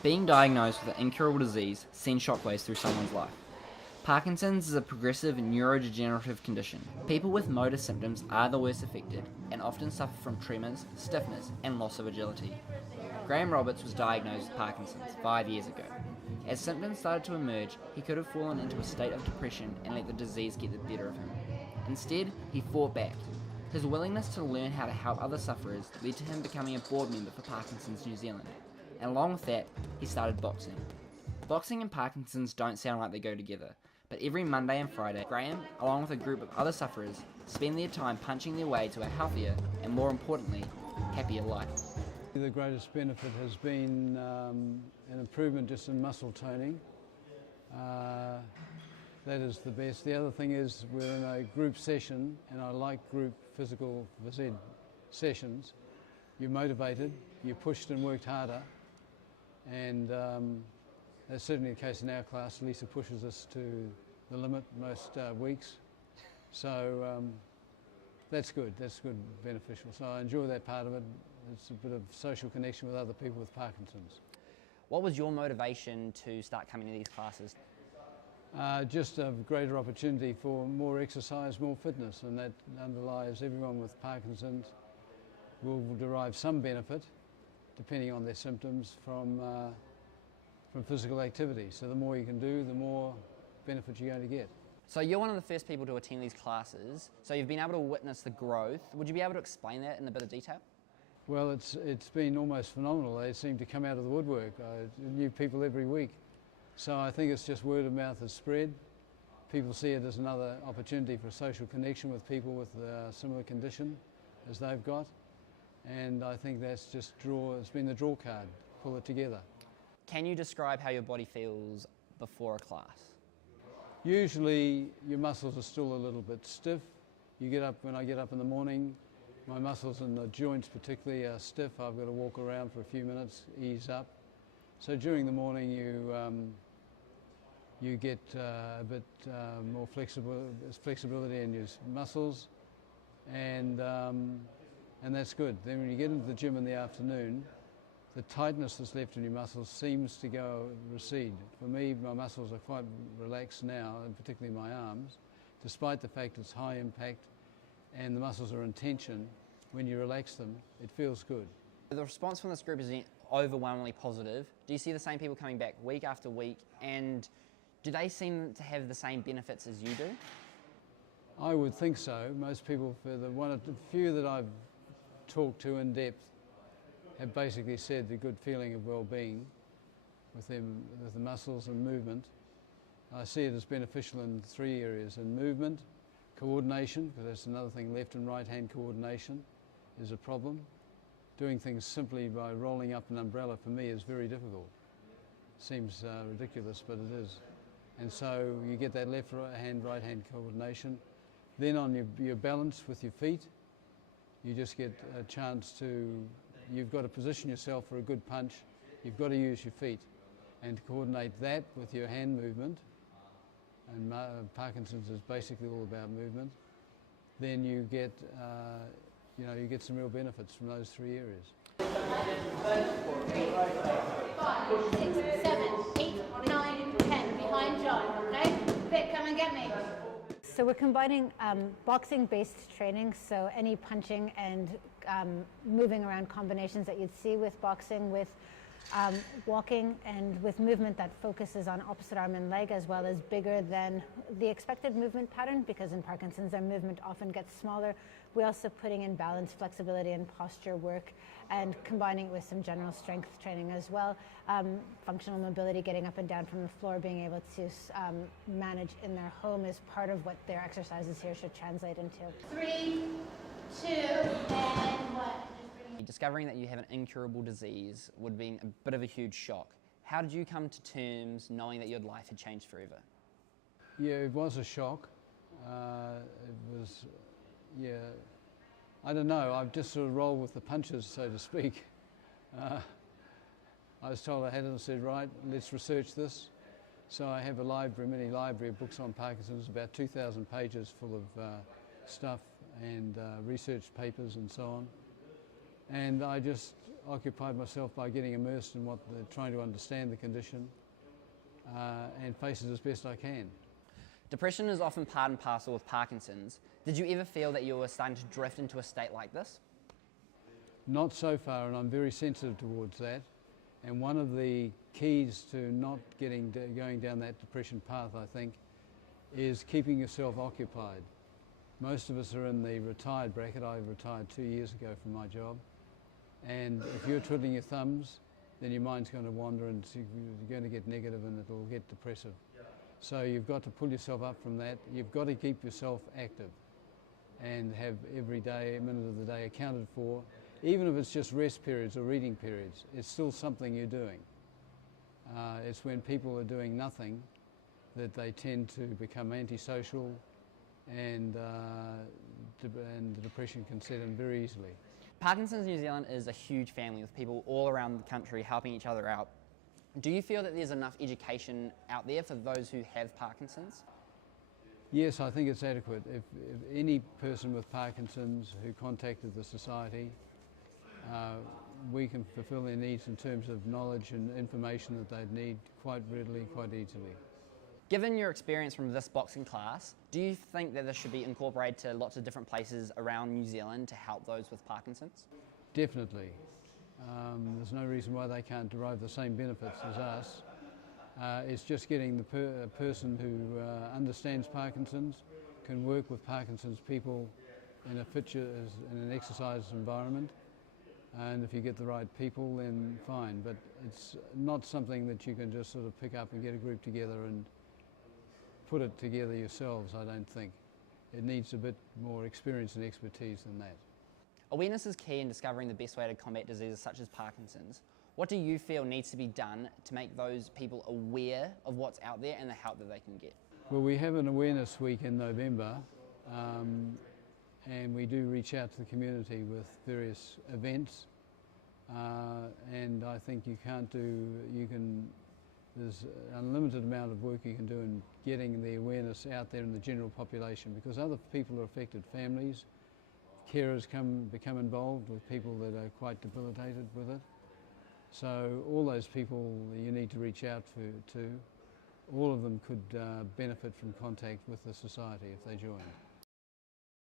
Being diagnosed with an incurable disease sends shockwaves through someone's life. Parkinson's is a progressive neurodegenerative condition. People with motor symptoms are the worst affected and often suffer from tremors, stiffness, and loss of agility. Graeme Roberts was diagnosed with Parkinson's 5 years ago. As symptoms started to emerge, he could have fallen into a state of depression and let the disease get the better of him. Instead, he fought back. His willingness to learn how to help other sufferers led to him becoming a board member for Parkinson's New Zealand, and along with that, he started boxing. Boxing and Parkinson's don't sound like they go together, but every Monday and Friday, Graeme, along with a group of other sufferers, spend their time punching their way to a healthier and, more importantly, happier life. The greatest benefit has been an improvement just in muscle toning. That is the best. The other thing is we're in a group session, and I like group physical phys ed sessions. You're motivated, you pushed and worked harder, and that's certainly the case in our class. Lisa pushes us to the limit most weeks, so that's good, beneficial. So I enjoy that part of it. It's a bit of social connection with other people with Parkinson's. What was your motivation to start coming to these classes? Just a greater opportunity for more exercise, more fitness, and that underlies everyone with Parkinson's will derive some benefit, depending on their symptoms, from physical activity. So the more you can do, the more benefit you're going to get. So you're one of the first people to attend these classes, so you've been able to witness the growth. Would you be able to explain that in a bit of detail? Well, it's been almost phenomenal. They seem to come out of the woodwork. New people every week. So I think it's just word of mouth has spread. People see it as another opportunity for social connection with people with a similar condition as they've got. And I think that's just it's been the draw card, pull it together. Can you describe how your body feels before a class? Usually your muscles are still a little bit stiff. When I get up in the morning, my muscles and the joints particularly are stiff. I've got to walk around for a few minutes, ease up. So during the morning you get a bit more flexibility in your muscles, and that's good. Then when you get into the gym in the afternoon, the tightness that's left in your muscles seems to recede. For me, my muscles are quite relaxed now, and particularly my arms, despite the fact it's high impact and the muscles are in tension. When you relax them, it feels good. The response from this group is overwhelmingly positive. Do you see the same people coming back week after week, and do they seem to have the same benefits as you do? I would think so. Most people, for the few that I've talked to in depth, have basically said the good feeling of well-being with the muscles and movement. I see it as beneficial in 3 areas: in movement, coordination, because that's another thing. Left and right hand coordination is a problem. Doing things simply by rolling up an umbrella for me is very difficult. Seems ridiculous, but it is. And so you get that left hand, right hand coordination. Then on your balance with your feet, you just get a chance you've got to position yourself for a good punch. You've got to use your feet and to coordinate that with your hand movement. And Parkinson's is basically all about movement. Then you get some real benefits from those 3 areas. 5, 6, 7, 8, 9, 10. Behind John, okay? Vic, come and get me. So we're combining boxing-based training, so any punching and moving around combinations that you'd see with boxing, with walking, and with movement that focuses on opposite arm and leg, as well as bigger than the expected movement pattern, because in Parkinson's our movement often gets smaller. We're also putting in balance, flexibility, and posture work, and combining it with some general strength training as well. Functional mobility, getting up and down from the floor, being able to manage in their home is part of what their exercises here should translate into. 3, 2, and 1. Discovering that you have an incurable disease would have been a bit of a huge shock. How did you come to terms knowing that your life had changed forever? Yeah, it was a shock. I don't know, I've just sort of rolled with the punches, so to speak. I was told I had it and said, right, let's research this. So I have a mini library of books on Parkinson's, about 2,000 pages full of stuff and research papers and so on. And I just occupied myself by getting immersed in trying to understand the condition and face it as best I can. Depression is often part and parcel with Parkinson's. Did you ever feel that you were starting to drift into a state like this? Not so far, and I'm very sensitive towards that. And one of the keys to not going down that depression path, I think, is keeping yourself occupied. Most of us are in the retired bracket. I retired 2 years ago from my job. And if you're twiddling your thumbs, then your mind's going to wander and you're going to get negative and it'll get depressive. So you've got to pull yourself up from that. You've got to keep yourself active and have every day, a minute of the day accounted for. Even if it's just rest periods or reading periods, it's still something you're doing. It's when people are doing nothing that they tend to become antisocial and the depression can set in very easily. Parkinson's New Zealand is a huge family with people all around the country helping each other out. Do you feel that there's enough education out there for those who have Parkinson's? Yes, I think it's adequate. If any person with Parkinson's who contacted the Society, we can fulfil their needs in terms of knowledge and information that they'd need quite readily, quite easily. Given your experience from this boxing class, do you think that this should be incorporated to lots of different places around New Zealand to help those with Parkinson's? Definitely. There's no reason why they can't derive the same benefits as us. It's just getting the person who understands Parkinson's, can work with Parkinson's people in an exercise environment, and if you get the right people, then fine. But it's not something that you can just sort of pick up and get a group together and put it together yourselves, I don't think. It needs a bit more experience and expertise than that. Awareness is key in discovering the best way to combat diseases such as Parkinson's. What do you feel needs to be done to make those people aware of what's out there and the help that they can get? Well, we have an awareness week in November, and we do reach out to the community with various events. And I think there's an unlimited amount of work you can do in getting the awareness out there in the general population, because other people are affected, families, carers become involved with people that are quite debilitated with it. So all those people you need to reach out to, all of them could benefit from contact with the Society if they joined.